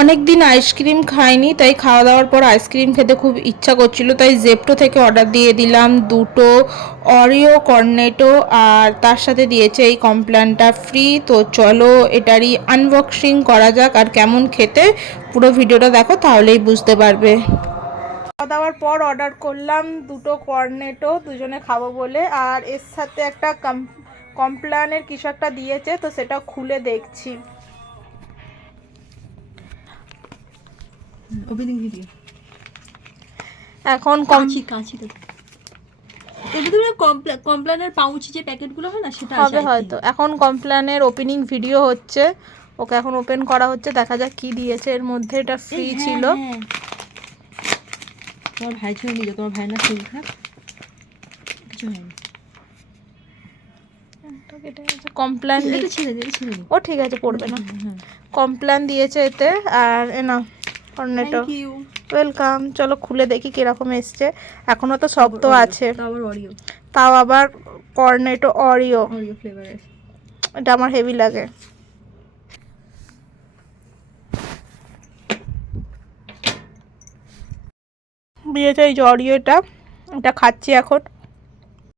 অনেক দিন আইসক্রিম খাইনি, তাই খাওয়া দাওয়ার পর আইসক্রিম খেতে খুব ইচ্ছা করছিল, তাই জেপ্টো থেকে অর্ডার দিয়ে দিলাম দুটো অরিও কর্নেটো, আর তার সাথে দিয়েছে এই কমপ্ল্যানটা ফ্রি। তো চলো এটারই আনবক্সিং করা যাক, আর কেমন খেতে পুরো ভিডিওটা দেখো তাহলেই বুঝতে পারবে। খাওয়া দাওয়ার পর অর্ডার করলাম দুটো কর্নেটো দুজনে খাবো বলে, আর এর সাথে একটা কমপ্ল্যানের কিছু একটা দিয়েছে, তো সেটা খুলে দেখছি। ওপেনিং ভিডিও এখন কাঁচি তো এগুলো কমপ্ল্যানের পাউচ যে প্যাকেটগুলো হয় না, সেটা হবে হয়তো। এখন কমপ্ল্যানের ওপেনিং ভিডিও হচ্ছে, ওকে এখন ওপেন করা হচ্ছে, দেখা যাক কি দিয়েছে এর মধ্যে। এটা ফ্রি ছিল। তোমার ভাই ছিল নিয়ে, তোমার ভাই না শরীর খারাপ, কিছু হয়নি। কমপ্ল্যান ও ঠিক আছে, পড়বে না। কমপ্ল্যান দিয়েছে এতে, আর এ না কর্নেটো। ওয়েলকাম। চলো খুলে দেখি কিরকম এসছে। এখনো তো শক্ত আছে, তাও আবার কর্নেটো অরিও ফ্লেভারের। এটা আমার হেভি লাগে। দিয়েছে এই যে অরিওটা, এটা খাচ্ছি এখন।